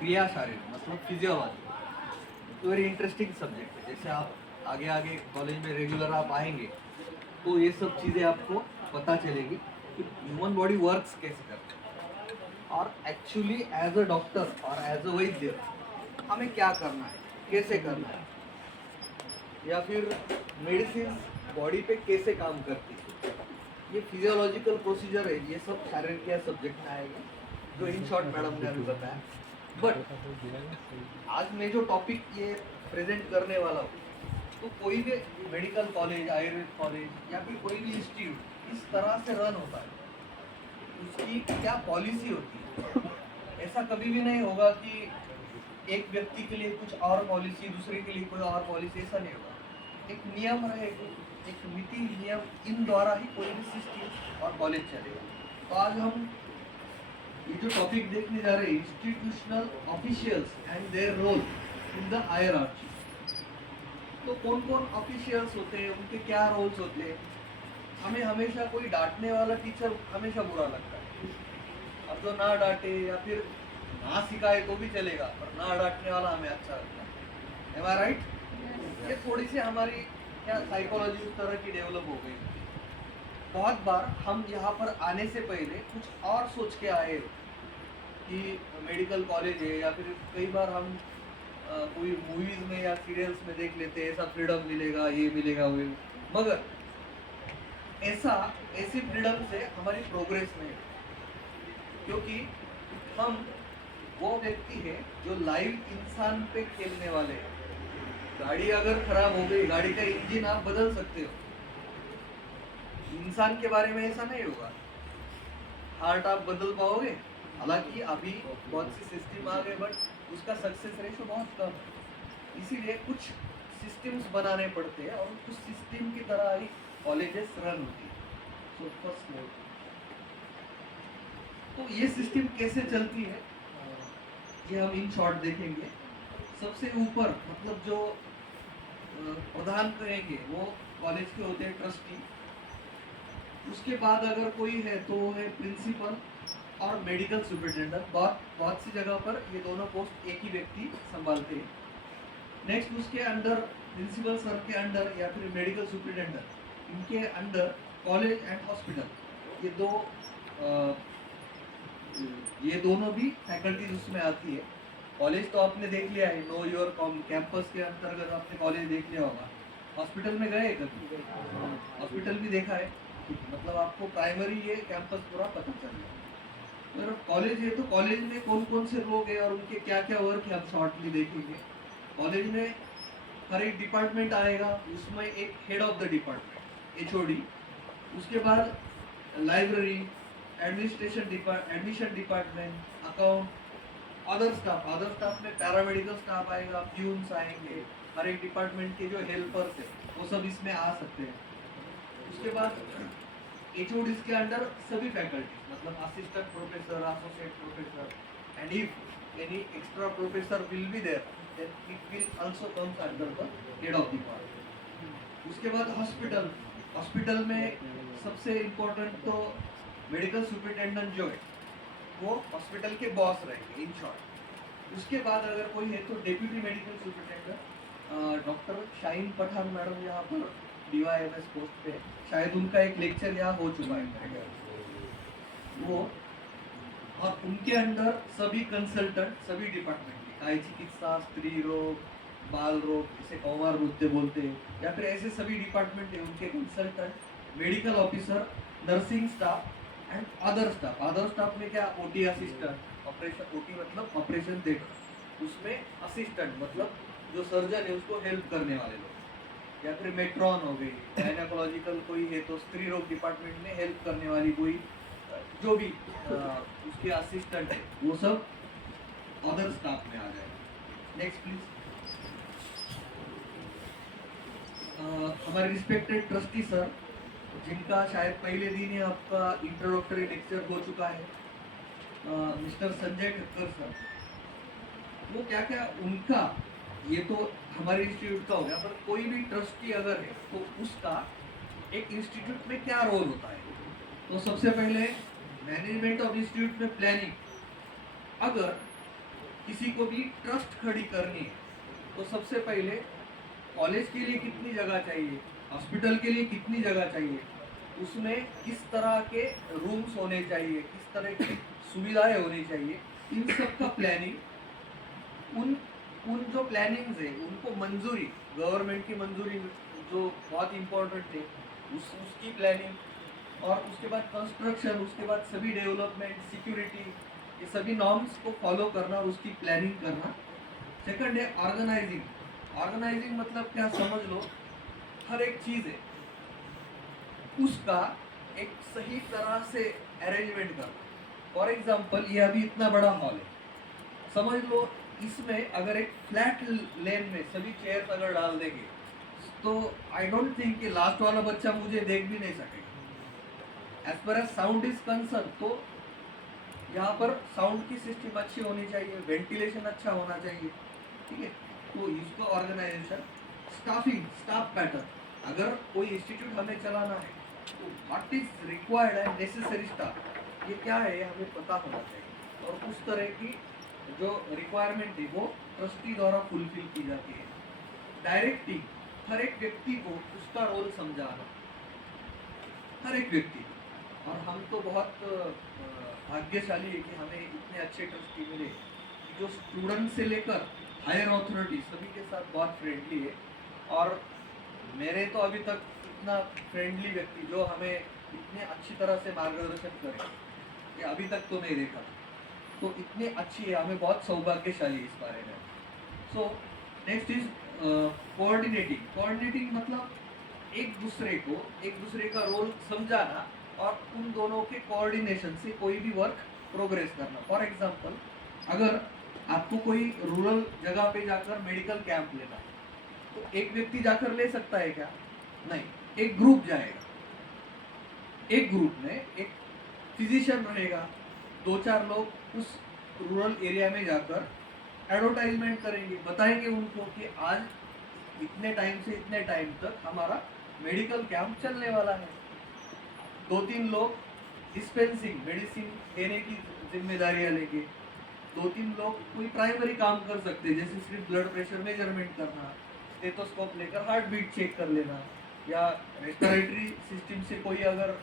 क्रिया शारीर मतलब फिजियोलॉजी, तो वेरी इंटरेस्टिंग सब्जेक्ट है। जैसे आप आगे आगे कॉलेज में रेगुलर आप आएंगे तो ये सब चीज़ें आपको पता चलेगी कि ह्यूमन बॉडी वर्क्स कैसे करते हैं, और एक्चुअली एज अ डॉक्टर और एज अ वैद्य हमें क्या करना है, कैसे करना है, या फिर मेडिसिन बॉडी पे कैसे काम करती है, ये फिजियोलॉजिकल प्रोसीजर है, ये सब शारीरिक या सब्जेक्ट में आएगा, जो इन शॉर्ट मैडम ने अभी बताया। बट आज मैं जो टॉपिक ये प्रेजेंट करने वाला हूँ, तो कोई भी मेडिकल कॉलेज, आयुर्वेद कॉलेज या फिर कोई भी इंस्टीट्यूट इस तरह से रन होता है, उसकी क्या पॉलिसी होती है। ऐसा कभी भी नहीं होगा कि एक व्यक्ति के लिए कुछ और पॉलिसी, दूसरे के लिए कोई और पॉलिसी, ऐसा नहीं होगा। एक नियम रहेगी, एक नीति नियम, इन द्वारा ही कोई भी सिस्टम और कॉलेज चलेगा। तो आज हम ये जो टॉपिक देखने जा रहे हैं, institutional officials and their role in the hierarchy. तो कौन कौन ऑफिशियल्स होते हैं, उनके क्या रोल्स होते हैं। हमें हमेशा कोई डांटने वाला टीचर हमेशा बुरा लगता है, और जो ना डांटे या फिर ना सिखाए तो भी चलेगा, पर ना डांटने वाला हमें अच्छा लगता है। एम आई राइट? ये थोड़ी सी हमारी क्या साइकोलॉजी उस तरह की डेवलप हो गई होती है। बहुत बार हम यहाँ पर आने से पहले कुछ और सोच के आए कि मेडिकल कॉलेज है, या फिर कई बार हम कोई मूवीज में या सीरियल्स में देख लेते हैं, ऐसा फ्रीडम मिलेगा, ये मिलेगा, वो मिलेगा। मगर ऐसा ऐसी फ्रीडम से हमारी प्रोग्रेस नहीं होती, क्योंकि हम वो व्यक्ति है जो लाइव इंसान पे खेलने वाले हैं। गाड़ी अगर खराब हो गई, गाड़ी का इंजन आप बदल सकते हो, इंसान के बारे में ऐसा नहीं होगा। हार्ट आप बदल पाओगे? हालांकि अभी बहुत सी सिस्टम आ गए, बट उसका सक्सेस रेशो बहुत कम है। इसीलिए कुछ सिस्टम्स बनाने पड़ते हैं, और कुछ सिस्टम की तरह ही कॉलेजेस रन होती है। सो फर्स्ट नोट, तो ये सिस्टम कैसे चलती है, ये हम इन शॉर्ट देखेंगे। सबसे ऊपर मतलब जो प्रधान कहेंगे वो कॉलेज के होते हैं ट्रस्टी। उसके बाद अगर कोई है तो है प्रिंसिपल और मेडिकल सुपरिटेंडेंट। बहुत बहुत सी जगह पर ये दोनों पोस्ट एक ही व्यक्ति संभालते हैं। नेक्स्ट उसके अंडर प्रिंसिपल सर के अंडर या फिर मेडिकल सुपरिटेंडेंट, इनके अंडर कॉलेज एंड हॉस्पिटल, ये दोनों भी फैकल्टीज उसमें आती है। कॉलेज तो आपने देख लिया है, नो योर कैंपस के अंतर्गत आपने कॉलेज देख लिया होगा। हॉस्पिटल में गए कभी? हॉस्पिटल भी देखा है, मतलब आपको प्राइमरी ये कैंपस पूरा पता चल गया। अगर कॉलेज है तो कॉलेज में कौन कौन से लोग हैं और उनके क्या क्या वर्क है, हम शॉर्टली देखेंगे। कॉलेज में हर एक डिपार्टमेंट आएगा, उसमें एक head of the department, HOD. उसके बाद library, admission department, account, other staff में पैरामेडिकल स्टाफ आएगा, प्यून्स आएंगे, हर एक डिपार्टमेंट के जो हेल्पर्स है वो सब इसमें आ सकते हैं। उसके बाद एचओडीज के अंडर सभी फैकल्टी, मतलब assistant professor, associate professor, and if any extra professor will be there, then it will also comes under the head of department. उसके बाद हॉस्पिटल, हॉस्पिटल में सबसे इम्पोर्टेंट तो मेडिकल सुपरिटेंडेंट जो है वो हॉस्पिटल के बॉस रहेंगे, इन शॉर्ट। उसके बाद अगर कोई है तो deputy medical superintendent, doctor Shaheen Pathan madam यहाँ पर DYMS पोस्ट पे, शायद उनका एक लेक्चर यहाँ हो चुका है वो। और उनके अंडर सभी कंसल्टेंट, सभी डिपार्टमेंट के, काय चिकित्सा, स्त्री रोग, बाल रोग, इसे कौमार मुद्दे बोलते हैं, या फिर ऐसे सभी डिपार्टमेंट है, उनके consultant, medical officer, nursing staff and other staff. Other staff में क्या, ओटी असिस्टेंट, ऑपरेशन, ओटी मतलब ऑपरेशन थिएटर, उसमें असिस्टेंट मतलब जो सर्जन है उसको हेल्प करने वाले लोग, या फिर मेट्रॉन हो गई, गायनेकोलॉजिकल कोई है तो स्त्री रोग डिपार्टमेंट में हेल्प करने वाली कोई, जो भी उसके असिस्टेंट है, वो सब अदर स्टाफ में आ जाएगा। Next please. हमारे रिस्पेक्टेड ट्रस्टी सर, जिनका शायद पहले दिन ही आपका इंट्रोडक्टरी लेक्चर हो चुका है, मिस्टर संजय ठक्कर सर। वो क्या क्या उनका, ये तो हमारे इंस्टीट्यूट का हो गया, पर कोई भी ट्रस्टी अगर है तो उसका एक इंस्टीट्यूट में क्या रोल होता है। तो सबसे पहले मैनेजमेंट ऑफ इंस्टीट्यूट में प्लानिंग। अगर किसी को भी ट्रस्ट खड़ी करनी है तो सबसे पहले कॉलेज के लिए कितनी जगह चाहिए, हॉस्पिटल के लिए कितनी जगह चाहिए, उसमें किस तरह के रूम्स होने चाहिए, किस तरह की सुविधाएं होनी चाहिए, इन सब का प्लानिंग, उन उन जो प्लानिंग्स है उनको मंजूरी, गवर्नमेंट की मंजूरी जो बहुत इम्पोर्टेंट है, उसकी प्लानिंग, और उसके बाद कंस्ट्रक्शन, उसके बाद सभी डेवलपमेंट, सिक्योरिटी, ये सभी नॉर्म्स को फॉलो करना और उसकी प्लानिंग करना। सेकंड है ऑर्गेनाइजिंग। ऑर्गेनाइजिंग मतलब क्या, समझ लो हर एक चीज़ है उसका एक सही तरह से अरेंजमेंट करना। फॉर एग्जाम्पल ये अभी इतना बड़ा हॉल है, समझ लो इसमें अगर एक फ्लैट लेन में सभी चेयर्स अगर डाल देंगे तो आई डोंट थिंक कि लास्ट वाला बच्चा मुझे देख भी नहीं सकेगा। As per as sound is concern, तो यहाँ पर साउंड की सिस्टम अच्छी होनी चाहिए, वेंटिलेशन अच्छा होना चाहिए, ठीक है। तो इसका ऑर्गेनाइजेशन, स्टाफिंग, स्टाफ पैटर्न, अगर कोई इंस्टीट्यूट हमें चलाना है तो what is required and necessary staff, ये क्या है ये हमें पता होना चाहिए, और उस तरह की जो रिक्वायरमेंट है वो ट्रस्टी द्वारा फुलफिल की जाती है। डायरेक्टिंग, हर एक व्यक्ति को उसका रोल समझाना, हर एक व्यक्ति। और हम तो बहुत भाग्यशाली है कि हमें इतने अच्छे ट्रस्टी मिले जो स्टूडेंट से लेकर हायर अथॉरिटी सभी के साथ बहुत फ्रेंडली है। और मेरे तो अभी तक इतना फ्रेंडली व्यक्ति जो हमें इतने अच्छी तरह से मार्गदर्शन करे ये अभी तक तो नहीं देखा। तो इतने अच्छी है, हमें बहुत सौभाग्यशाली है इस बारे में। So next is coordinating. Coordinating मतलब एक दूसरे का रोल समझाना और उन दोनों के कोऑर्डिनेशन से कोई भी वर्क प्रोग्रेस करना। फॉर एग्जांपल अगर आपको कोई रूरल जगह पे जाकर मेडिकल कैंप लेना है तो एक व्यक्ति जाकर ले सकता है क्या? नहीं, एक ग्रुप जाएगा। एक ग्रुप में एक फिजिशियन रहेगा, 2-4 लोग उस रूरल एरिया में जाकर एडवर्टाइजमेंट करेंगे, बताएंगे उनको कि आज इतने टाइम से इतने टाइम तक हमारा मेडिकल कैंप चलने वाला है। 2-3 लोग डिस्पेंसिंग मेडिसिन देने की जिम्मेदारियां लेंगे, 2-3 लोग कोई प्राइमरी काम कर सकते हैं जैसे सिर्फ ब्लड प्रेशर मेजरमेंट करना, स्टेथोस्कोप लेकर हार्ट बीट चेक कर लेना, या रेस्पिरेटरी सिस्टम से कोई अगर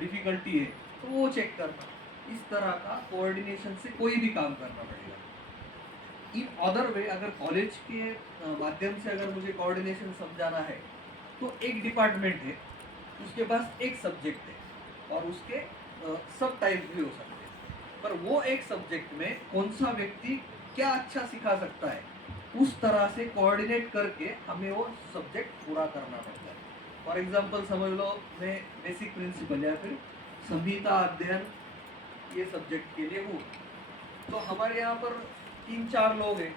डिफिकल्टी है तो वो चेक करना। इस तरह का कोऑर्डिनेशन से कोई भी काम करना पड़ेगा। इन अदर वे अगर कॉलेज के माध्यम से अगर मुझे कोऑर्डिनेशन समझाना है तो एक डिपार्टमेंट है, उसके पास एक सब्जेक्ट है और उसके सब टाइप भी हो सकते हैं, पर वो एक सब्जेक्ट में कौन सा व्यक्ति क्या अच्छा सिखा सकता है उस तरह से कोऑर्डिनेट करके हमें वो सब्जेक्ट पूरा करना पड़ता है। फॉर एग्जांपल समझ लो मैं बेसिक प्रिंसिपल या फिर संहिता अध्ययन ये सब्जेक्ट के लिए हूँ, तो हमारे यहाँ पर 3-4 लोग हैं,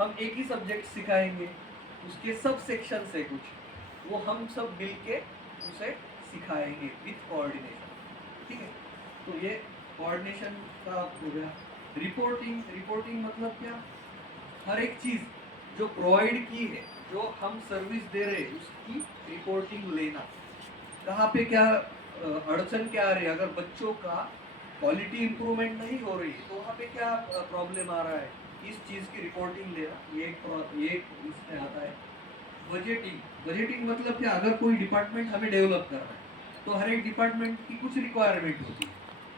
हम एक ही सब्जेक्ट सिखाएंगे, उसके सब सेक्शन से कुछ वो हम सब मिल के उसे सिखाएंगे विथ कोऑर्डिनेशन, ठीक है। तो ये कोऑर्डिनेशन का हो गया। रिपोर्टिंग मतलब क्या, हर एक चीज़ जो प्रोवाइड की है, जो हम सर्विस दे रहे हैं उसकी रिपोर्टिंग लेना, कहाँ पे क्या अड़चन क्या आ रही है, अगर बच्चों का क्वालिटी इंप्रूवमेंट नहीं हो रही है तो वहाँ पे क्या प्रॉब्लम आ रहा है, इस चीज़ की रिपोर्टिंग लेना, ये एक इसमें आता है। बजटिंग मतलब क्या, अगर कोई डिपार्टमेंट हमें डेवलप करना है तो हर एक डिपार्टमेंट की कुछ रिक्वायरमेंट होती है।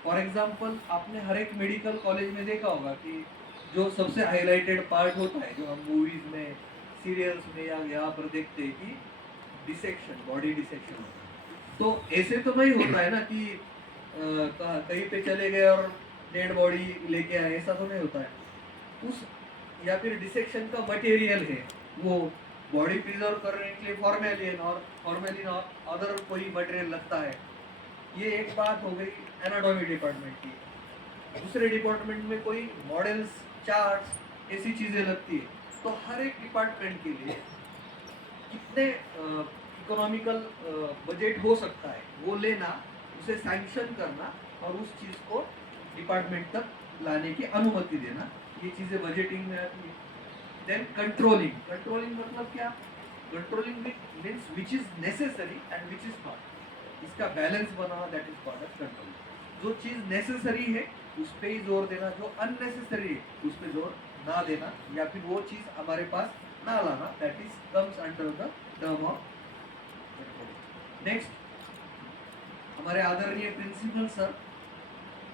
फॉर एग्जांपल आपने हर एक मेडिकल कॉलेज में देखा होगा कि जो सबसे हाईलाइटेड पार्ट होता है जो हम मूवीज में, सीरियल्स में या यहाँ पर देखते हैं कि डिसेक्शन, बॉडी डिसेक्शन होता है। तो ऐसे तो नहीं होता है ना कि कहीं पे चले गए और डेड बॉडी लेके आए, ऐसा तो नहीं होता है। उस या फिर डिसेक्शन का मटेरियल है वो बॉडी प्रिजर्व करने के लिए फॉर्मेलिन और अदर कोई मटेरियल लगता है। ये एक बात हो गई एनाटॉमी डिपार्टमेंट की। दूसरे डिपार्टमेंट में कोई मॉडल्स, चार्ट्स, ऐसी चीज़ें लगती है। तो हर एक डिपार्टमेंट के लिए कितने इकोनॉमिकल बजट हो सकता है वो लेना, उसे सैंक्शन करना और उस चीज़ को डिपार्टमेंट तक लाने की अनुमति देना, ये चीज़ें बजटिंग में आती है। देन कंट्रोलिंग मतलब क्या, controlling means which is necessary and which is not, इसका बैलेंस बनाना, that is called as controlling. जो चीज़ नेसेसरी है उस पर ही जोर देना, जो अननेसेसरी है उस पर जोर ना देना या फिर वो चीज हमारे पास ना लाना, that is comes under the term of reporting. Next हमारे आदरणीय प्रिंसिपल सर,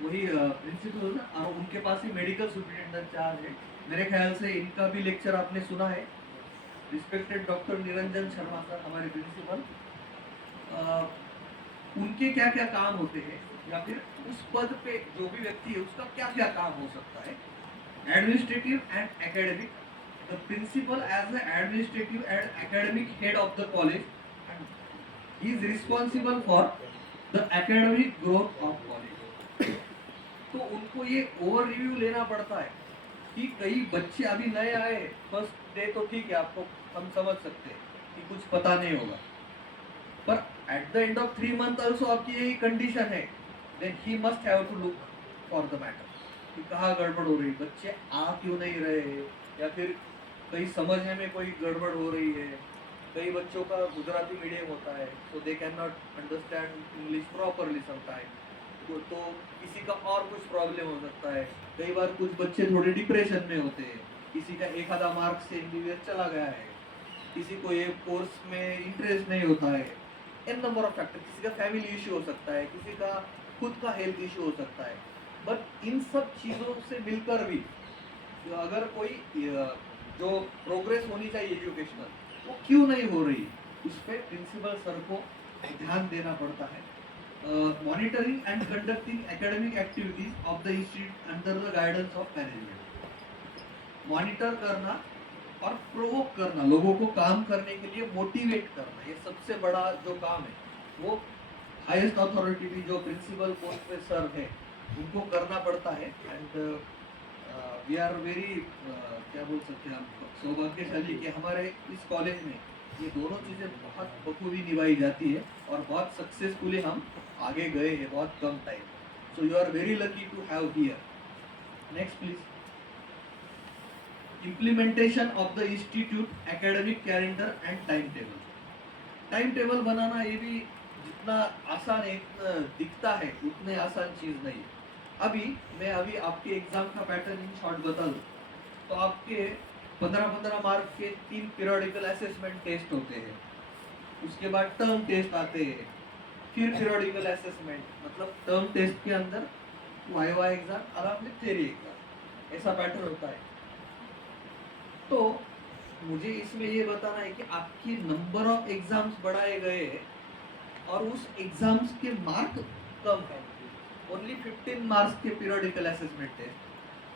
वही प्रिंसिपल ना, उनके पास ही मेडिकल सुपरिटेंडेंट चार्ज है। मेरे ख्याल से इनका भी लेक्चर आपने सुना है। Respected doctor Niranjan Sharma sir, हमारे प्रिंसिपल, उनके क्या क्या काम होते हैं या फिर उस पद पे जो भी व्यक्ति है उसका क्या क्या काम हो सकता है। Administrative and academic, the principal as a administrative and academic head of the college and he is responsible for the academic growth of college. तो उनको ये ओवर रिव्यू लेना पड़ता है कि कई बच्चे अभी नए आए, फर्स्ट डे तो ठीक है, आपको हम समझ सकते हैं कि कुछ पता नहीं होगा, पर at the end of 3 month also आपकी यही कंडीशन है, then he must have to look for the matter कि कहाँ गड़बड़ हो रही है, बच्चे आ क्यों नहीं रहे हैं, या फिर कहीं समझने में कोई गड़बड़ हो रही है। कई बच्चों का गुजराती मीडियम होता है, so they can not understand English properly sometime, तो किसी का और कुछ प्रॉब्लम हो सकता है। कई बार कुछ बच्चे थोड़े डिप्रेशन में होते हैं, किसी का एक आधा मार्क्स से एमबीबीएस चला गया है, किसी को ये कोर्स में इंटरेस्ट नहीं होता है, एन नंबर ऑफ फैक्टर, किसी का फैमिली इशू हो सकता है, किसी का खुद का हेल्थ इशू हो सकता है। बट इन सब चीज़ों से मिलकर भी तो अगर कोई जो प्रोग्रेस होनी चाहिए एजुकेशनल, वो क्यों नहीं हो रही, उस पर प्रिंसिपल सर को ध्यान देना पड़ता है। Monitoring and conducting academic activities of the institute under the guidance of management. Monitor करना और प्रोवोक करना, लोगों को काम करने के लिए मोटिवेट करना, ये सबसे बड़ा जो काम है वो हाईएस्ट अथॉरिटी भी जो प्रिंसिपल पोस्ट पे सर है उनको करना पड़ता है। एंड वी आर वेरी क्या बोल सकते हैं हम, सौभाग्यशाली कि हमारे इस कॉलेज में ये दोनों चीज़ें बहुत बखूबी निभाई जाती है और बहुत सक्सेसफुली हम आगे गए हैं बहुत कम time. So you are very lucky to have here. Next please. Implementation of the institute academic calendar and time table. Time table बनाना ये भी जितना आसान है, इतना दिखता है उतने आसान चीज़ नहीं। मैं अभी आपके एग्जाम का पैटर्न इन शॉर्ट बता दूँ तो आपके 15-15 मार्क के 3 पीरियोडिकल असेसमेंट टेस्ट होते हैं, उसके बाद टर्म टेस्ट आते हैं, फिर पीरियोडिकल असेसमेंट, मतलब टर्म टेस्ट के अंदर वाइवा एग्जाम और आपने थ्योरी एग्जाम, ऐसा पैटर्न होता है। तो मुझे इसमें ये बताना है कि आपकी नंबर ऑफ एग्जाम्स बढ़ाए गए हैं और उस एग्जाम्स के मार्क कम है, ओनली 15 मार्क्स के पीरियोडिकल असेसमेंट टेस्ट।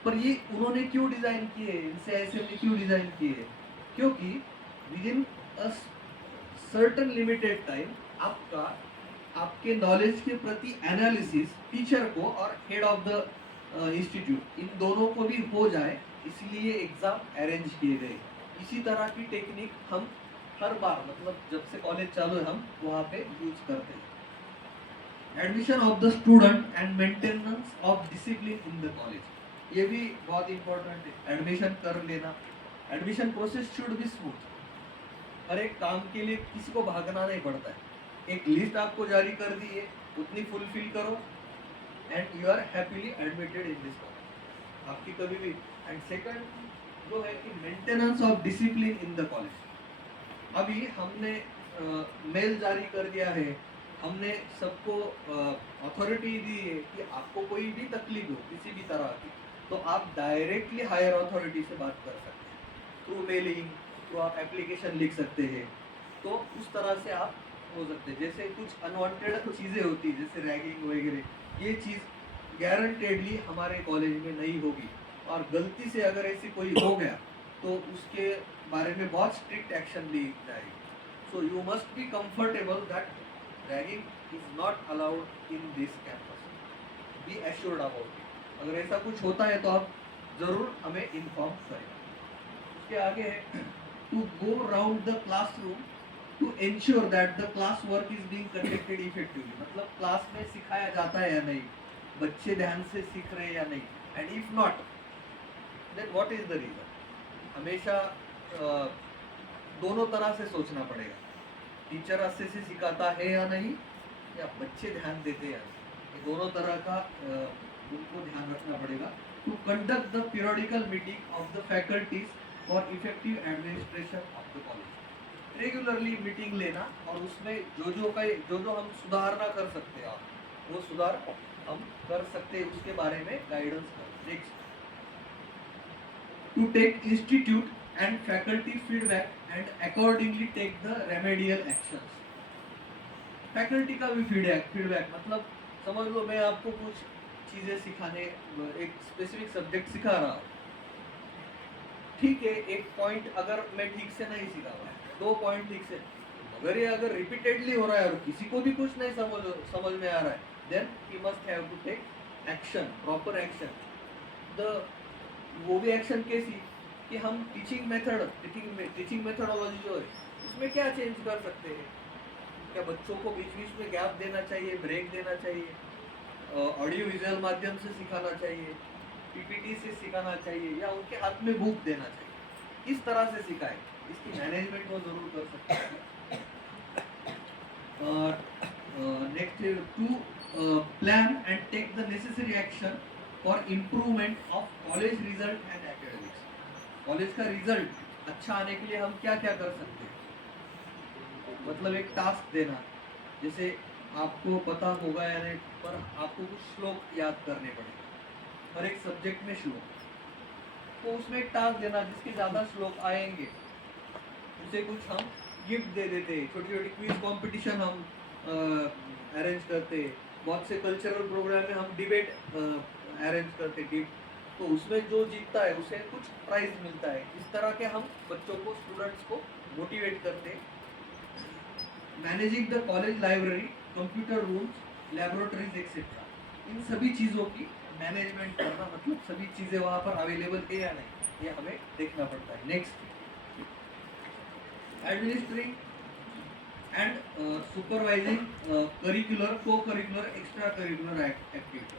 पर ये उन्होंने क्यों डिजाइन किए, इनसे ऐसे में क्यों डिजाइन किए, क्योंकि with in a certain limited time आपका आपके नॉलेज के प्रति एनालिसिस टीचर को और हेड ऑफ द इंस्टीट्यूट इन दोनों को भी हो जाए, इसलिए एग्जाम अरेंज किए गए। इसी तरह की टेक्निक हम हर बार, मतलब जब से कॉलेज चालू है, हम वहाँ पे यूज करते हैं। Admission of the student and maintenance of discipline in the college, ये भी बहुत इंपॉर्टेंट है। एडमिशन कर लेना, admission process should be smooth. हर एक काम के लिए किसी को भागना नहीं पड़ता है, एक लिस्ट आपको जारी कर दी है, उतनी फुलफिल करो and you are happily admitted in this college, आपकी कभी भी। एंड सेकंड जो है कि maintenance of discipline in the college. अभी हमने मेल जारी कर दिया है, हमने सबको अथॉरिटी दी है कि आपको कोई भी तकलीफ हो किसी भी तरह की, तो आप डायरेक्टली हायर अथॉरिटी से बात कर सकते हैं, थ्रू मेलिंग, थ्रू आप एप्लीकेशन लिख सकते हैं, तो उस तरह से आप हो सकते हैं। जैसे कुछ अनवांटेड चीज़ें होती है जैसे रैगिंग वगैरह, ये चीज़ गारंटेडली हमारे कॉलेज में नहीं होगी, और गलती से अगर ऐसी कोई हो गया तो उसके बारे में बहुत स्ट्रिक्ट एक्शन ली जाएगी। So you must be comfortable that ragging is not allowed in this campus, be assured about it. अगर ऐसा कुछ होता है तो आप ज़रूर हमें इन्फॉर्म करें। उसके आगे है to go round the classroom to ensure that the class work is being conducted effectively, मतलब क्लास में सिखाया जाता है या नहीं, बच्चे ध्यान से सीख रहे हैं या नहीं, and if not then what is the reason. हमेशा दोनों तरह से सोचना पड़ेगा, टीचर अच्छे से सिखाता है या नहीं, या बच्चे ध्यान देते हैं या नहीं, ये दोनों तरह का उनको ध्यान रखना पड़ेगा। to conduct the periodical meeting of the faculties for effective administration of the college. Regularly meeting लेना और उसमें जो हम सुधारना कर सकते हैं, वो सुधार हम कर सकते हैं, उसके बारे में गाइडेंस करना. Next, to take institute and faculty feedback and accordingly take the remedial actions. Faculty का भी फीडबैक मतलब समझ लो मैं आपको कुछ चीज़ें सिखाने, एक स्पेसिफिक सब्जेक्ट सिखा रहा हूँ, ठीक है, एक पॉइंट अगर मैं ठीक से नहीं सिखा रहा, 2 पॉइंट ठीक से, अगर ये अगर रिपीटेडली हो रहा है और किसी को भी कुछ नहीं समझ में आ रहा है, then he must have to take action, proper action. वो भी एक्शन कैसी कि हम टीचिंग मेथडोलॉजी जो है उसमें क्या चेंज कर सकते हैं. क्या बच्चों को बीच बीच में गैप देना चाहिए, ब्रेक देना चाहिए, ऑडियो विजुअल माध्यम से सिखाना चाहिए, पीपीटी से सिखाना चाहिए, या उनके हाथ में बुक देना चाहिए, किस तरह से सिखाए, इसकी मैनेजमेंट वो जरूर कर सकते हैं. Next, to plan and take the necessary action for improvement of college result and academics. College का रिजल्ट अच्छा आने के लिए हम क्या क्या कर सकते हैं, मतलब एक टास्क देना, जैसे आपको पता होगा या नहीं, पर आपको कुछ श्लोक याद करने पड़ेंगे, हर एक सब्जेक्ट में श्लोक, तो उसमें एक टास्क देना जिसके ज़्यादा श्लोक आएंगे उसे कुछ हम गिफ्ट दे देते. छोटी छोटी क्विज कंपटीशन हम अरेंज करते, बहुत से कल्चरल प्रोग्राम में हम डिबेट अरेंज करते गिफ्ट, तो उसमें जो जीतता है उसे कुछ प्राइज मिलता है. इस तरह के हम बच्चों को, स्टूडेंट्स को मोटिवेट करते. Managing the college library, computer rooms, laboratories etcetera, इन सभी चीज़ों की मैनेजमेंट करना, मतलब सभी चीज़ें वहाँ पर अवेलेबल है या नहीं, ये हमें देखना पड़ता है. Next, administering and supervising curricular, को करिकुलर, एक्स्ट्रा करिकुलर एक्टिविटी.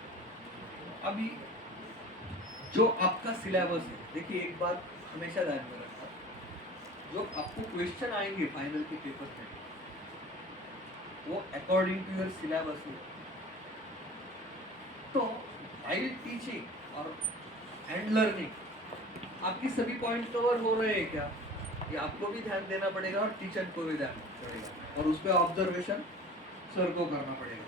अभी जो आपका सिलेबस है, देखिए एक बात हमेशा ध्यान में रखना, जो आपको क्वेश्चन आएंगे फाइनल के पेपर में वो अकॉर्डिंग टू योर सिलेबस है. तो वाइल टीचिंग और एंड लर्निंग आपकी सभी पॉइंट कवर हो रहे हैं क्या, ये आपको भी ध्यान देना पड़ेगा और टीचर को भी ध्यान पड़ेगा, और उस पर ऑब्जर्वेशन सर को करना पड़ेगा.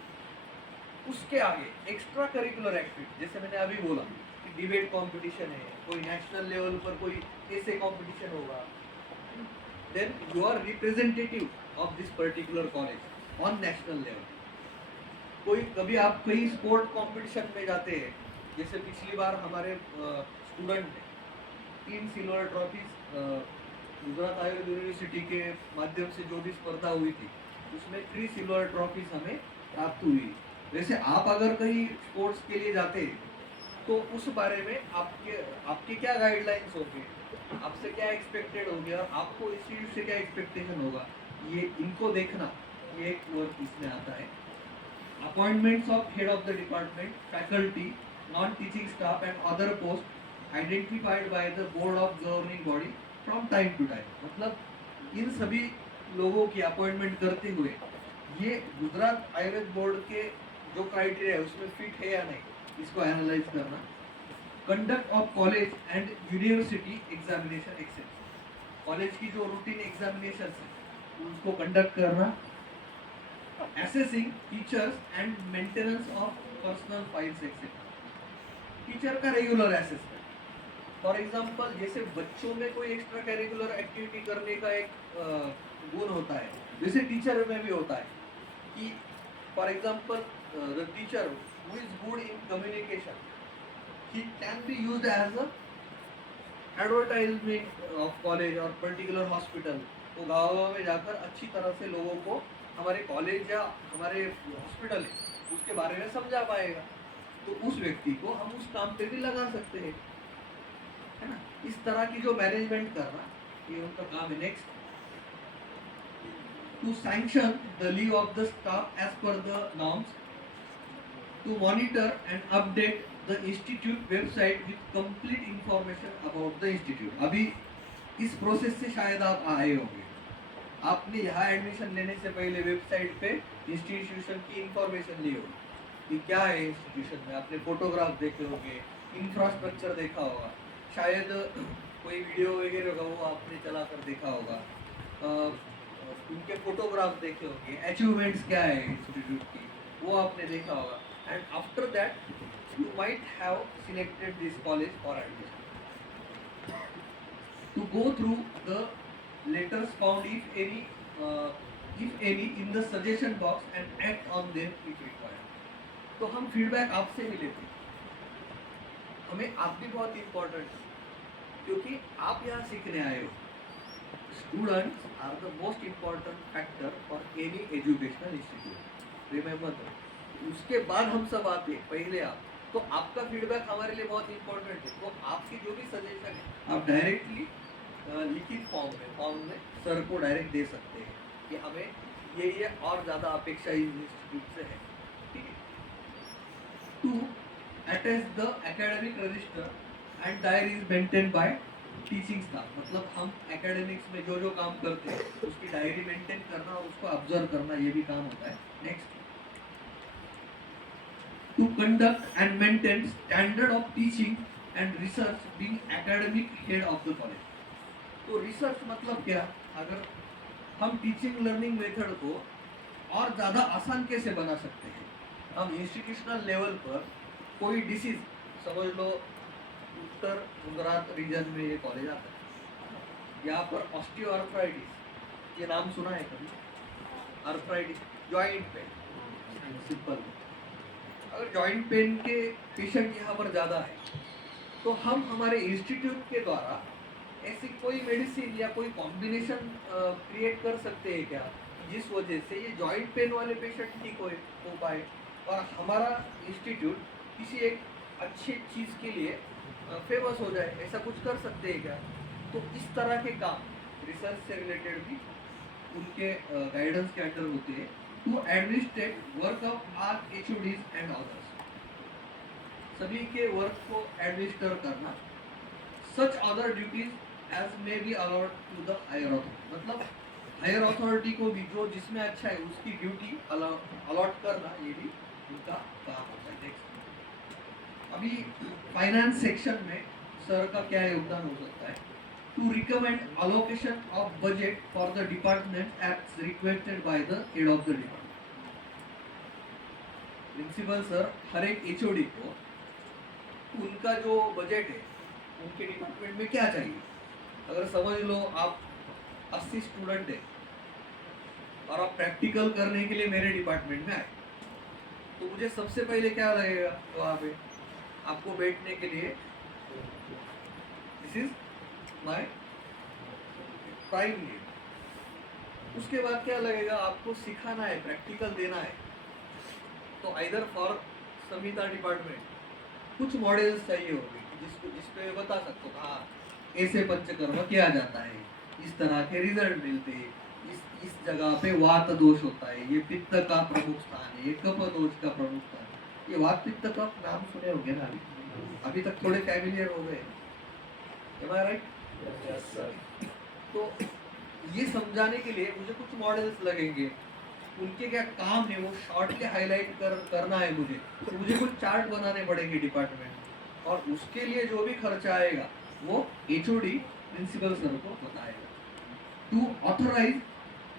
उसके आगे एक्स्ट्रा करिकुलर एक्टिविटी, जैसे मैंने अभी बोला कि डिबेट कंपटीशन है, कोई नेशनल लेवल पर कोई ऐसे कंपटीशन होगा, then you are representative of this particular college on national level. कोई कभी आप कहीं स्पोर्ट कंपटीशन में जाते हैं, जैसे पिछली बार हमारे स्टूडेंट ने 3 silver trophies Gujarat Ayurveda university के माध्यम से जो भी स्पर्धा हुई थी उसमें 3 सिल्वर ट्रॉफीज हमें प्राप्त हुई. वैसे आप अगर कहीं स्पोर्ट्स के लिए जाते हैं तो उस बारे में आपके क्या गाइडलाइंस होंगे, आपसे क्या एक्सपेक्टेड होंगे, और आपको इंस्टीट्यूट से क्या एक्सपेक्टेशन होगा, ये इनको देखना, ये एक वर्क इसमें आता है. Appointments of head of the department, faculty, non teaching staff and other post identified by the board of governing body from time to time. मतलब इन सभी लोगों की अपॉइंटमेंट करते हुए ये गुजरात आयुर्वेद बोर्ड के जो क्राइटेरिया है उसमें फिट है या नहीं, इसको एनालाइज करना. Conduct of college and university examination except, college की जो रूटीन एग्जामिनेशन है उसको कंडक्ट करना. Assessing teachers and maintenance of personal files etcetera, teacher का रेगुलर असेसमेंट. फॉर एग्जांपल जैसे बच्चों में कोई एक्स्ट्रा करिकुलर एक्टिविटी करने का एक गुण होता है, जैसे टीचर में भी होता है कि for example the teacher who is good in communication, he can be used as a advertisement of college और particular hospital. तो गाँव में जाकर अच्छी तरह से लोगों को हमारे कॉलेज या हमारे हॉस्पिटल है उसके बारे में समझा पाएगा, तो उस व्यक्ति को हम उस काम पे भी लगा सकते हैं, है ना. इस तरह की जो मैनेजमेंट करना ये उनका काम है. Next, to sanction the leave of the staff as per the norms, to monitor and update the institute website with complete information about the institute. अभी इस प्रोसेस से शायद आप आए होंगे, आपने यहाँ एडमिशन लेने से पहले वेबसाइट पे इंस्टीट्यूशन की इंफॉर्मेशन ली होगी कि क्या है इंस्टीट्यूशन में, आपने फोटोग्राफ देखे होंगे, इंफ्रास्ट्रक्चर देखा होगा, शायद कोई वीडियो वगैरह होगा वो आपने चला कर देखा होगा, उनके फोटोग्राफ देखे होंगे, अचीवमेंट्स क्या है इंस्टीट्यूट की वो आपने देखा होगा, and after that you might have selected this college for admission. To go through the letters found if any in the suggestion box and act on them if required. तो हम feedback आपसे भी लेते हैं. हमें आप भी बहुत इम्पोर्टेंट है क्योंकि आप यहाँ सीखने आए हो. Students are the most important factor for any educational institute. Remember that. उसके बाद हम सब आते हैं, पहले आप. तो आपका फीडबैक हमारे लिए बहुत इम्पोर्टेंट है. तो आपकी जो भी सजेशन है आप डायरेक्टली लिखित फॉर्म में सर को डायरेक्ट दे सकते हैं कि हमें ये और ज़्यादा अपेक्षा इस इंस्टीट्यूट से है. ठीक है. To attach the academic register and diaries maintain by teaching staff. मतलब हम एकेडमिक्स में जो जो काम करते हैं उसकी डायरी मेंटेन करना और उसको ऑब्जर्व करना ये भी काम होता है. Next, to conduct and maintain standard of teaching and research being academic head of the college. तो रिसर्च मतलब क्या, अगर हम टीचिंग लर्निंग मेथड को और ज़्यादा आसान कैसे बना सकते हैं. हम इंस्टीट्यूशनल लेवल पर कोई डिसीज, समझ लो उत्तर गुजरात रीजन में ये कॉलेज आता है, यहाँ पर ऑस्टियोआर्थराइटिस, ये नाम सुना है कभी? Arthritis, joint pain, simple. अगर जॉइंट पेन के पेशेंट यहाँ पर ज़्यादा है तो हम हमारे इंस्टीट्यूट के द्वारा ऐसी कोई मेडिसिन या कोई कॉम्बिनेशन क्रिएट कर सकते हैं क्या जिस वजह से ये जॉइंट पेन वाले पेशेंट ठीक हो पाए और हमारा इंस्टीट्यूट किसी एक अच्छी चीज़ के लिए फेमस हो जाए. ऐसा कुछ कर सकते हैं क्या? तो इस तरह के काम रिसर्च से रिलेटेड भी उनके गाइडेंस के अंडर होते हैं. To administrate work of our HODs and others. सभी के वर्क को एडमिनिस्टर करना. Such other duties as may be allot to the higher authority. मतलब हायर अथॉरिटी को भी जो जिसमें अच्छा है उसकी ड्यूटी अलॉट करना ये भी उनका काम होता है. नेक्स्ट, अभी फाइनेंस सेक्शन में सर का क्या योगदान हो सकता है. To recommend allocation of budget for the department as requested by the head of the department. Principal sir हर एक एचओडी को उनका जो बजट है उनके डिपार्टमेंट में क्या चाहिए. अगर समझ लो आप 80 स्टूडेंट है और आप प्रैक्टिकल करने के लिए मेरे डिपार्टमेंट में आए तो मुझे सबसे पहले क्या लगेगा वहाँ पे आपको बैठने के लिए, this is my prime need. उसके बाद क्या लगेगा, आपको सिखाना है, प्रैक्टिकल देना है. तो आइदर फॉर संहिता डिपार्टमेंट कुछ मॉडल्स चाहिए होंगे जिस पे बता सकते हो हाँ ऐसे पंचकर्म किया जाता है, इस तरह के रिजल्ट मिलते हैं, इस जगह पे वात दोष होता है, ये पित्त का प्रमुख स्थान है, ये कफ दोष का प्रमुख स्थान है. ये वात पित्त का नाम सुने होंगे ना अभी तक थोड़े फैमिलियर हो गए. Am I right? Yes, sir. तो ये समझाने के लिए मुझे कुछ मॉडल्स लगेंगे, उनके क्या काम है वो शॉर्टली हाईलाइट करना है मुझे. तो मुझे कुछ चार्ट बनाने पड़ेंगे डिपार्टमेंट और उसके लिए जो भी खर्चा आएगा वो एचओडी प्रिंसिपल सर को बताएगा. To authorise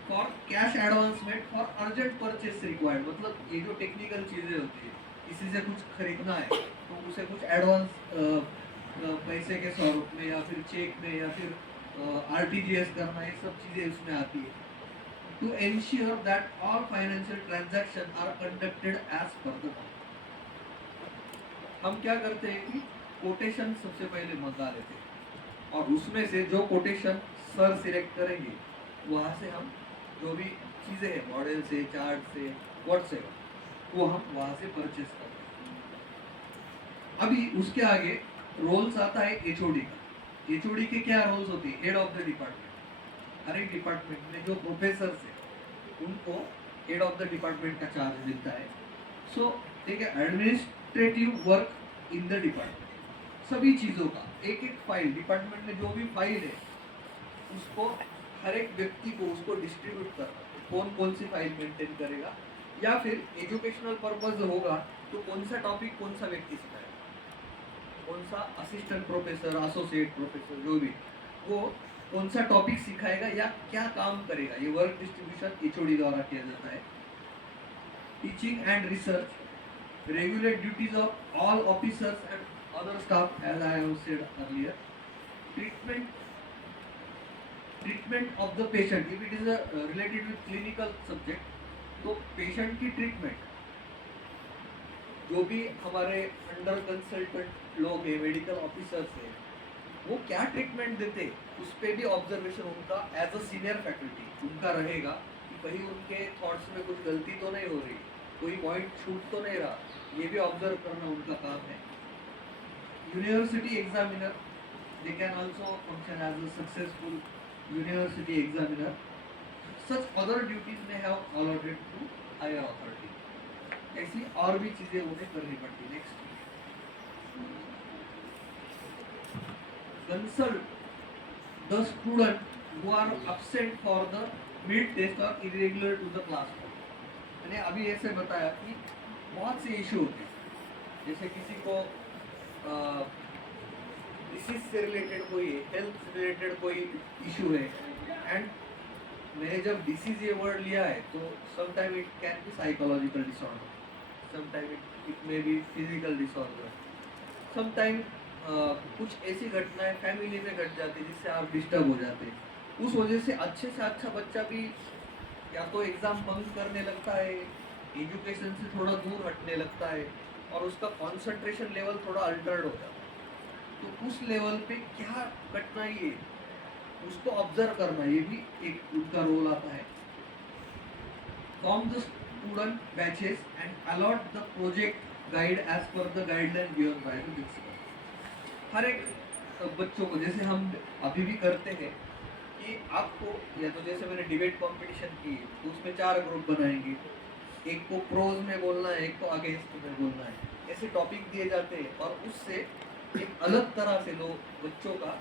for cash advancement for urgent purchase required. मतलब ये जो टेक्निकल चीज़ें होती है, किसी से कुछ खरीदना है तो उसे कुछ एडवांस पैसे के स्वरूप में या फिर चेक में या फिर आरटीजीएस करना, ये सब चीज़ें उसमें आती है. To ensure that all financial transaction are conducted as per the. हम क्या करते हैं कि कोटेशन सबसे पहले मंगा लेते हैं और उसमें से जो कोटेशन सर सिलेक्ट करेंगे वहाँ से हम जो भी चीज़ें हैं मॉडल से, चार्ट से, व्हाट्सएप, वो हम वहाँ से परचेस करते हैं. अभी उसके आगे रोल्स आता है एचओडी का. एचओडी के क्या रोल्स होते हैं? Head of the department. हर एक डिपार्टमेंट में जो प्रोफेसर है उनको हेड ऑफ द डिपार्टमेंट का चार्ज मिलता है. सो ठीक है, administrative work in the department, सभी चीज़ों का एक एक फाइल, डिपार्टमेंट में जो भी फाइल है उसको हर एक व्यक्ति को उसको डिस्ट्रीब्यूट करना, कौन कौन सी फाइल मेंटेन करेगा, या फिर एजुकेशनल पर्पज होगा तो कौन सा टॉपिक कौन सा व्यक्ति सिखाएगा. कौन सा असिस्टेंट प्रोफेसर, एसोसिएट प्रोफेसर जो भी, वो कौन सा टॉपिक सिखाएगा या क्या काम करेगा, ये वर्क डिस्ट्रीब्यूशन एचओडी द्वारा किया जाता है। Teaching and research, regulate duties of all officers and other staff as I have said earlier. Treatment treatment of the patient, if it is a related with clinical subject, तो patient की treatment, जो भी हमारे under consultant लोग हैं, medical officers हैं, वो क्या ट्रीटमेंट देते उस पर भी ऑब्जर्वेशन उनका एज अ सीनियर फैकल्टी उनका रहेगा कि कहीं उनके थॉट्स में कुछ गलती तो नहीं हो रही, कोई पॉइंट छूट तो नहीं रहा, ये भी ऑब्जर्व करना उनका काम है। University examiner, they can also function as a successful university examiner. Such other duties may have allotted to higher authority. ऐसी और भी चीजें उन्हें करनी पड़ती। Next, consult the student who are absent for the mid test or irregular to the class। मैंने अभी ऐसे बताया कि बहुत से इशू होते हैं, जैसे किसी को डिसीज से रिलेटेड कोई हेल्थ से रिलेटेड कोई इशू है, एंड मैंने जब डिसीज ये वर्ड लिया है तो sometime it can be psychological disorder, sometime it may be physical disorder, sometime कुछ ऐसी घटनाएं फैमिली में घट जाती है जिससे आप डिस्टर्ब हो जाते हैं। उस वजह से अच्छे से अच्छा बच्चा भी या तो एग्ज़ाम बंक करने लगता है, एजुकेशन से थोड़ा दूर हटने लगता है, और उसका कंसंट्रेशन लेवल थोड़ा अल्टर्ड हो जाता है। तो उस लेवल पे क्या कठिनाई है उसको ऑब्जर्व करना, ये भी एक उनका रोल आता है। Form the student batches and allot the project guide as per the guideline given by the principal. हर एक बच्चों को, जैसे हम अभी भी करते हैं कि आपको, या तो जैसे मैंने डिबेट कंपटीशन की तो उसमें 4 ग्रुप बनाएंगे, एक को प्रोज में बोलना है, एक को अगेंस्ट में बोलना है, ऐसे टॉपिक दिए जाते हैं, और उससे एक अलग तरह से लोग बच्चों का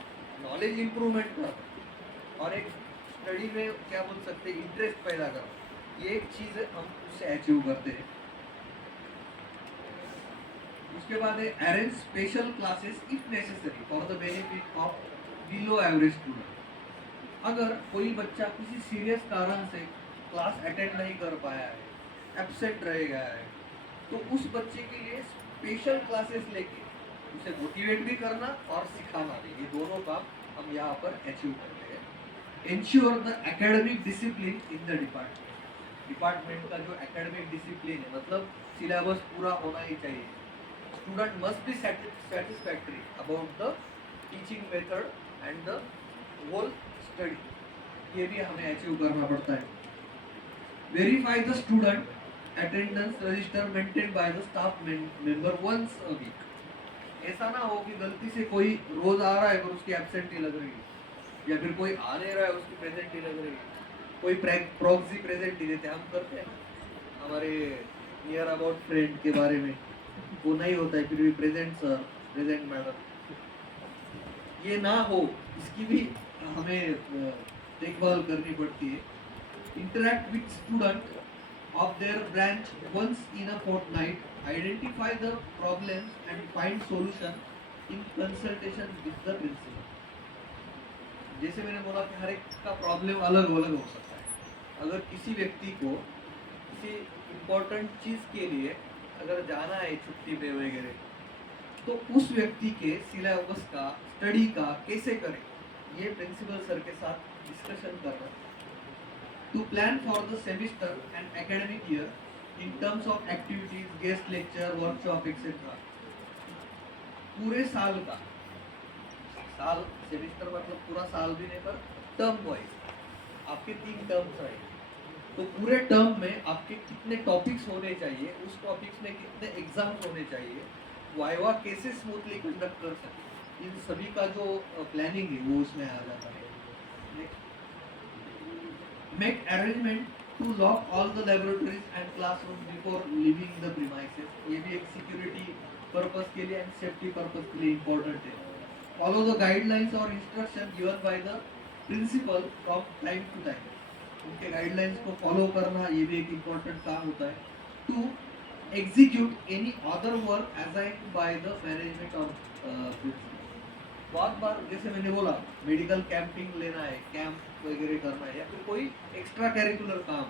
नॉलेज इंप्रूवमेंट करते हैं और एक स्टडी में क्या बोल सकते हैं इंटरेस्ट पैदा करते हैं। ये एक चीज़ हम उससे अचीव करते हैं। उसके बाद है arrange special classes if necessary for the benefit of below average student. अगर कोई बच्चा किसी सीरियस कारण से क्लास अटेंड नहीं कर पाया है, एब्सेंट रह गया है, तो उस बच्चे के लिए स्पेशल क्लासेस लेके उसे मोटिवेट भी करना और सिखाना भी, ये दोनों काम हम यहाँ पर अचीव करते हैं। Ensure the academic discipline in the department का जो एकेडमिक डिसिप्लिन है, मतलब सिलेबस पूरा होना ही चाहिए। Student must be satisfactory about the teaching method and the whole study, ये भी हमें अचीव करना पड़ता है। Verify the student attendance register maintained by the staff member once a week। ऐसा ना हो कि गलती से कोई रोज आ रहा है पर उसकी एब्सेंटी लग रही है, या फिर कोई आ नहीं रहा है उसकी प्रेजेंटी लग रही है, कोई प्रॉक्सी प्रेजेंटी देते हम करते हैं हमारे नियर अबाउट फ्रेंड के बारे में, वो नहीं होता है फिर भी प्रेजेंट सर, प्रेजेंट मैडम, ये ना हो इसकी भी हमें देखभाल करनी पड़ती है। Interact with student of their branch once in a fortnight, identify the problems and find solution in consultation with the principal। जैसे मैंने बोला कि हर एक का प्रॉब्लम अलग अलग हो सकता है। अगर किसी व्यक्ति को किसी इम्पोर्टेंट चीज़ के लिए अगर जाना है छुट्टी पे वगैरह, तो उस व्यक्ति के सिलेबस का, स्टडी का कैसे करें, ये प्रिंसिपल सर के साथ डिस्कशन करना। To plan for the semester and academic year in terms of activities, guest lecture, workshop, etc. पूरे साल का, साल सेमेस्टर मतलब पूरा साल भी नहीं पर टर्म वाइज आपके 3 टर्म्स आए, तो पूरे टर्म में आपके कितने टॉपिक्स होने चाहिए, उस टॉपिक्स में कितने एग्जाम्स होने चाहिए, वाइवा कैसे स्मूथली कंडक्ट कर सके, इन सभी का जो प्लानिंग है वो उसमें आ जाता है। Make arrangement to lock all the laboratories and classrooms before leaving the premises। ये भी एक सिक्योरिटी पर्पस के लिए एंड सेफ्टी पर्पस के लिए इम्पोर्टेंट है। Follow the guidelines or instruction given by the principal from time to time। उनके guidelines को फॉलो करना ये भी एक इम्पोर्टेंट काम होता है। To execute any other work assigned by the management बहुत बार जैसे मैंने बोला मेडिकल कैंपिंग लेना है, कैंप वगैरह करना है, या फिर कोई एक्स्ट्रा करिकुलर काम,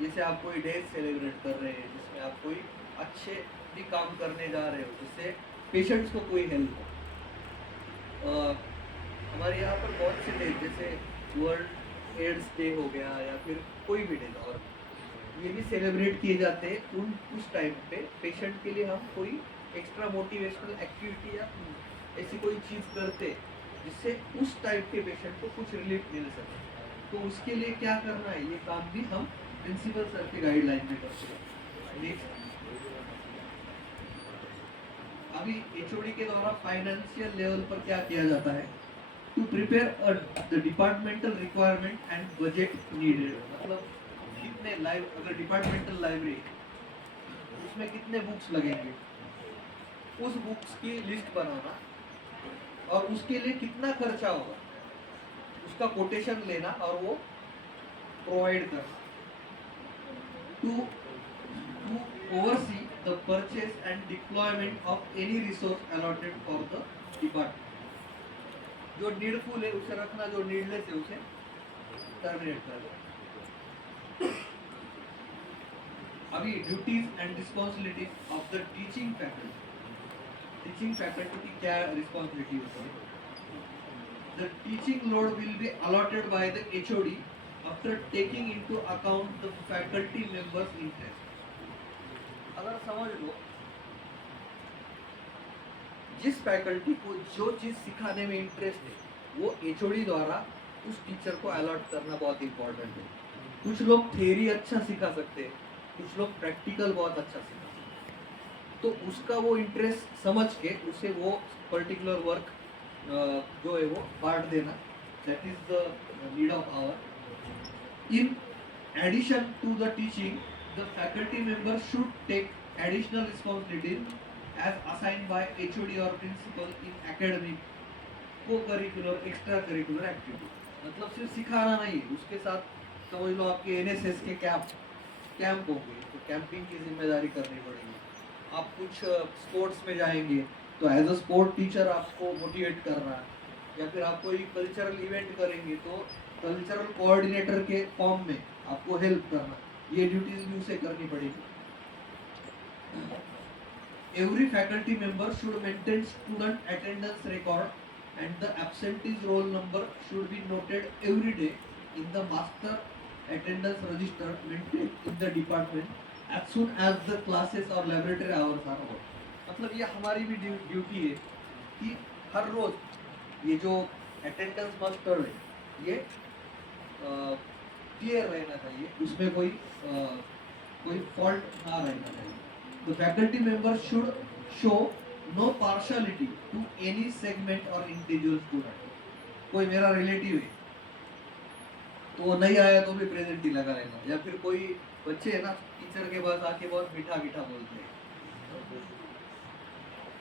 जैसे आप कोई डे सेलिब्रेट कर रहे हैं जिसमें आप कोई अच्छे भी काम करने जा रहे हो जिससे पेशेंट्स को कोई हेल्प हो। हमारे यहाँ पर बहुत से डे जैसे वर्ल्ड एड्स डे हो गया या फिर कोई भी डे, और ये भी सेलिब्रेट किए जाते हैं उस टाइम पे पेशेंट के लिए हम कोई एक्स्ट्रा मोटिवेशनल एक्टिविटी या ऐसी कोई चीज़ करते जिससे उस टाइप के पेशेंट को कुछ रिलीफ मिल सके। तो उसके लिए क्या करना है, ये काम भी हम प्रिंसिपल सर के गाइडलाइन में करते हैं। नेक्स्ट, अभी एचओडी के द्वारा फाइनेंशियल लेवल पर क्या किया जाता है, to prepare the departmental requirement and budget needed, मतलब कितने अगर डिपार्टमेंटल लाइब्रेरी उसमें कितने बुक्स लगेंगे, उस बुक्स की लिस्ट बनाना और उसके लिए कितना खर्चा होगा उसका कोटेशन लेना और वो प्रोवाइड करना, to oversee the purchase and deployment of any resource allotted for the department, जो नीडफुल है उसे रखना, जो नीडलेस है उसे टर्मिनेट कर देना। अभी duties and responsibilities of the teaching faculty, teaching faculty की क्या रिस्पॉन्सिबिलिटी होती है, the teaching load will be allotted by the HOD after taking into account the faculty members interest. अगर समझ लो जिस फैकल्टी को जो चीज सिखाने में इंटरेस्ट है वो एचओडी द्वारा उस टीचर को अलॉट करना बहुत इंपॉर्टेंट है। कुछ लोग थ्योरी अच्छा सिखा सकते हैं, कुछ लोग प्रैक्टिकल बहुत अच्छा सिखा सकते हैं, तो उसका वो इंटरेस्ट समझ के उसे वो पर्टिकुलर वर्क जो है वो बांट देना, that is the need of hour. In addition to the teaching the faculty member should take additional responsibilities as assigned by HOD or principal in academic co-curricular extra curricular activity, मतलब सिर्फ सिखाना नहीं, उसके साथ समझ लो आपके एनएसएस के camp होंगे तो कैंपिंग की जिम्मेदारी करनी पड़ेगी। आप कुछ स्पोर्ट्स में जाएंगे तो एज अ स्पोर्ट टीचर आपको मोटिवेट करना है, या फिर आप कोई कल्चरल इवेंट करेंगे तो कल्चरल कोऑर्डिनेटर के फॉर्म में आपको हेल्प करना, ये ड्यूटीज भी उसे करनी पड़ेगी। Every faculty member should maintain student attendance record and the absentees roll number should be noted every day in the master attendance register maintained in the department as soon as the classes or laboratory hours are over। मतलब ये हमारी भी duty है कि हर रोज ये जो attendance master है ये क्लियर रहना चाहिए, उसमें कोई फॉल्ट ना रहना चाहिए। The faculty members should show no partiality to any segment or individual student। कोई मेरा रिलेटिव है तो वो नहीं आया तो भी प्रेजेंट ही लगा लेना, या फिर कोई बच्चे है ना टीचर के पास आके बहुत मीठा मीठा बोलते हैं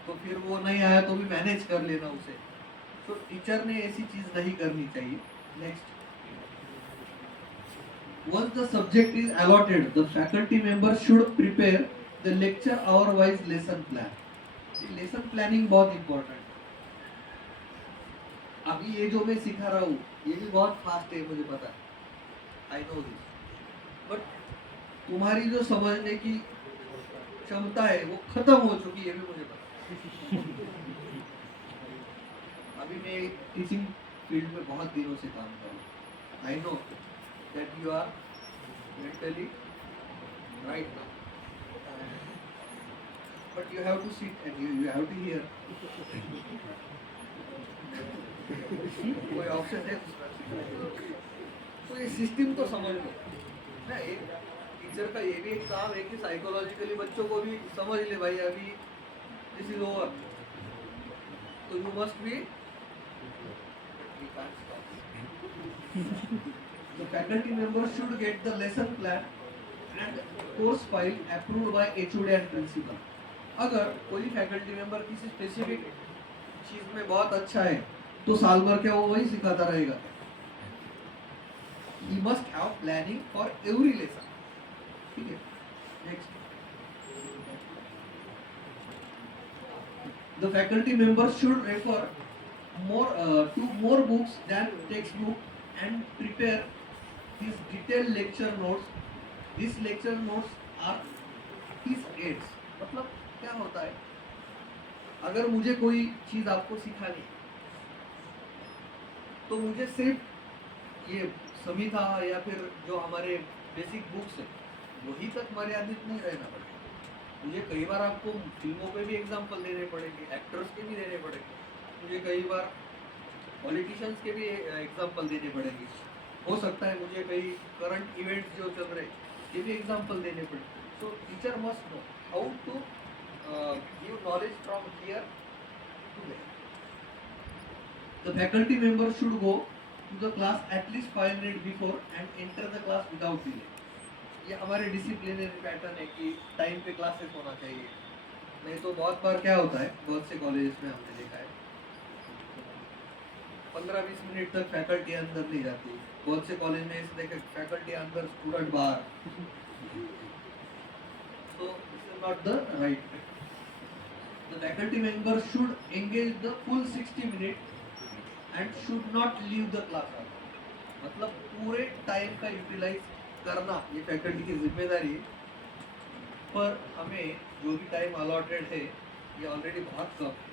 तो फिर वो नहीं आया तो भी मैनेज कर लेना उसे, तो टीचर ने ऐसी चीज नहीं करनी चाहिए। Next, once the subject is allotted the faculty member should prepare the lecture hour wise lesson plan। Lesson planning बहुत इंपॉर्टेंट है। अभी ये जो मैं सिखा रहा हूँ ये भी बहुत फास्ट है, मुझे पता है, आई नो दिस, बट तुम्हारी जो समझने की क्षमता है वो खत्म हो चुकी है, ये भी मुझे पता है। अभी मैं टीचिंग फील्ड में बहुत दिनों से काम कर रहा हूँ, I know that you are mentally right now, but you have to sit and you have to hear। कोई ऑप्शन है तो ये सिस्टम तो समझ लो ना, एक टीचर का ये भी एक काम है कि साइकोलॉजिकली बच्चों को भी समझ ले भाई अभी दिस इज ओवर, तो you must B the faculty members should get the lesson plan and course file approved by HOD and principal। अगर कोई फैकल्टी मेंबर किसी स्पेसिफिक चीज में बहुत अच्छा है तो साल भर क्या वो वही सिखाता रहेगा? He must have planning for every lesson। ठीक है, next, The faculty members should refer to more books than textbook and prepare his detailed lecture notes. These lecture notes are his aids. मतलब क्या होता है, अगर मुझे कोई चीज आपको सिखानी है, तो मुझे सिर्फ ये संहिता या फिर जो हमारे बेसिक बुक्स है वही तक मर्यादित नहीं रहना पड़ेगा। मुझे कई बार आपको फिल्मों पे भी एग्जाम्पल देने पड़ेंगे, एक्टर्स के भी देने पड़ेंगे, मुझे कई बार पॉलिटिशियंस के भी एग्जाम्पल देने पड़ेंगे। हो सकता है मुझे कई करंट इवेंट्स जो चल रहे ये भी एग्जाम्पल देने पड़ेंगे। So teacher must know how to give knowledge from here to there. The faculty member should go to the class at least 5 minutes before and enter the class without delay. ये हमारे disciplinary pattern है कि time पे classes होना चाहिए। नहीं तो बहुत बार क्या होता है, बहुत से कॉलेजेस में हमने देखा है 15-20 मिनट तक फैकल्टी अंदर नहीं जाती। बहुत से कॉलेज में ऐसे देखे फैकल्टी अंदर स्टूडेंट बाहर। So this is not the right way. The faculty member should engage the full 60 minutes and should not leave the class. मतलब पूरे टाइम का यूटिलाइज करना ये फैकल्टी की जिम्मेदारी है, पर हमें जो भी टाइम अलॉटेड है ये ऑलरेडी बहुत कम है,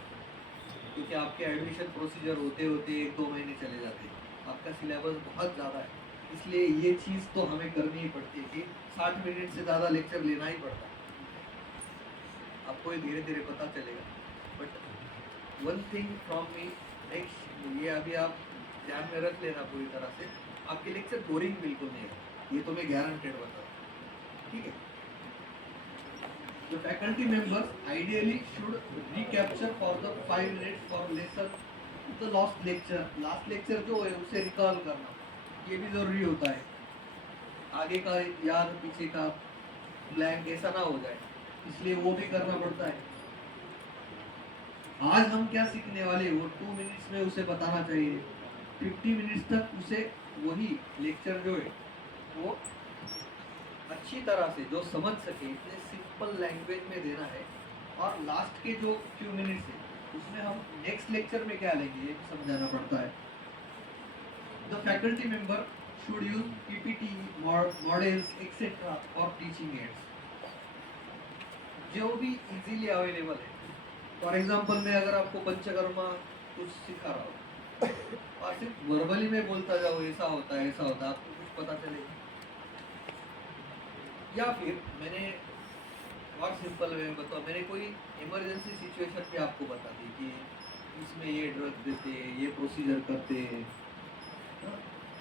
क्योंकि आपके एडमिशन प्रोसीजर होते होते 1-2 महीने चले जाते हैं, आपका सिलेबस बहुत ज़्यादा है, इसलिए ये चीज़ तो हमें करनी ही पड़ती है कि 60 मिनट से ज़्यादा लेक्चर लेना ही पड़ता है। आपको ये धीरे धीरे पता चलेगा। But one thing from me next, ये अभी आप ध्यान में रख लेना पूरी तरह से, आपके लेक्चर बोरिंग बिल्कुल नहीं है, ये तो मैं गारंटेड बता रहा हूँ, ठीक है। The faculty members ideally should recapture for the 5 minutes for lesson the last lecture. Last lecture जो है उसे रिकॉल करना ये भी ज़रूरी होता है। आगे का याद पीछे का ब्लैंक ऐसा ना हो जाए, इसलिए वो भी करना पड़ता है। आज हम क्या सीखने वाले वो 2 मिनट्स में उसे बताना चाहिए। 50 मिनट्स तक उसे वही लेक्चर जो है वो अच्छी तरह से जो समझ सके इतने सिंपल लैंग्वेज में देना है। और लास्ट के जो फ्यू मिनट्स है उसमें हम नेक्स्ट लेक्चर में क्या लेंगे ये भी समझाना पड़ता है। The faculty member should use PPT models etcetera for teaching ads, जो भी इजीली अवेलेबल है। फॉर एग्जांपल मैं अगर आपको पंचकर्मा कुछ सिखा रहा हूँ और सिर्फ वर्बली में बोलता जाओ ऐसा होता है ऐसा होता है, आपको कुछ पता चलेगा। या फिर मैंने और सिंपल वे में बताओ, मैंने कोई इमरजेंसी सिचुएशन भी आपको बता दी कि इसमें ये ड्रग देते हैं, ये प्रोसीजर करते हैं,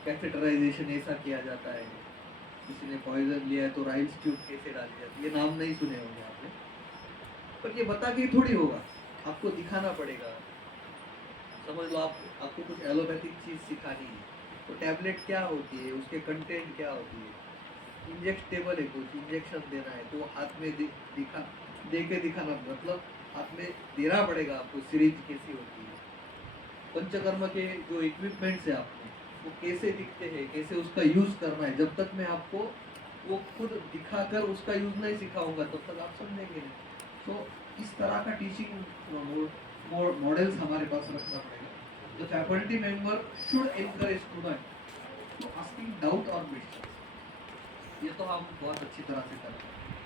कैथेटराइजेशन ऐसा किया जाता है, किसी ने पॉइजन लिया है तो राइल्स ट्यूब कैसे डाली जाती है, ये नाम नहीं सुने होंगे आपने, पर ये बता के थोड़ी होगा, आपको दिखाना पड़ेगा। समझ लो आपको कुछ एलोपैथिक चीज़ सिखानी है तो टैबलेट क्या होती है, उसके कंटेंट क्या होती है, इंजेक्टेबल है कुछ इंजेक्शन देना है तो हाथ में दे के दिखाना, मतलब हाथ में देना पड़ेगा आपको, सीरीज कैसी होती है, पंचकर्म के जो इक्विपमेंट्स है आपको वो कैसे दिखते हैं, कैसे उसका यूज़ करना है। जब तक मैं आपको वो खुद दिखाकर उसका यूज़ नहीं सिखाऊंगा तब तक आप समझेंगे नहीं। तो इस तरह का टीचिंग मॉडल्स हमारे पास रखना पड़ेगा। The faculty member should encourage student to asking doubt और क्वेश्चन, ये तो हम बहुत अच्छी तरह से करते हैं।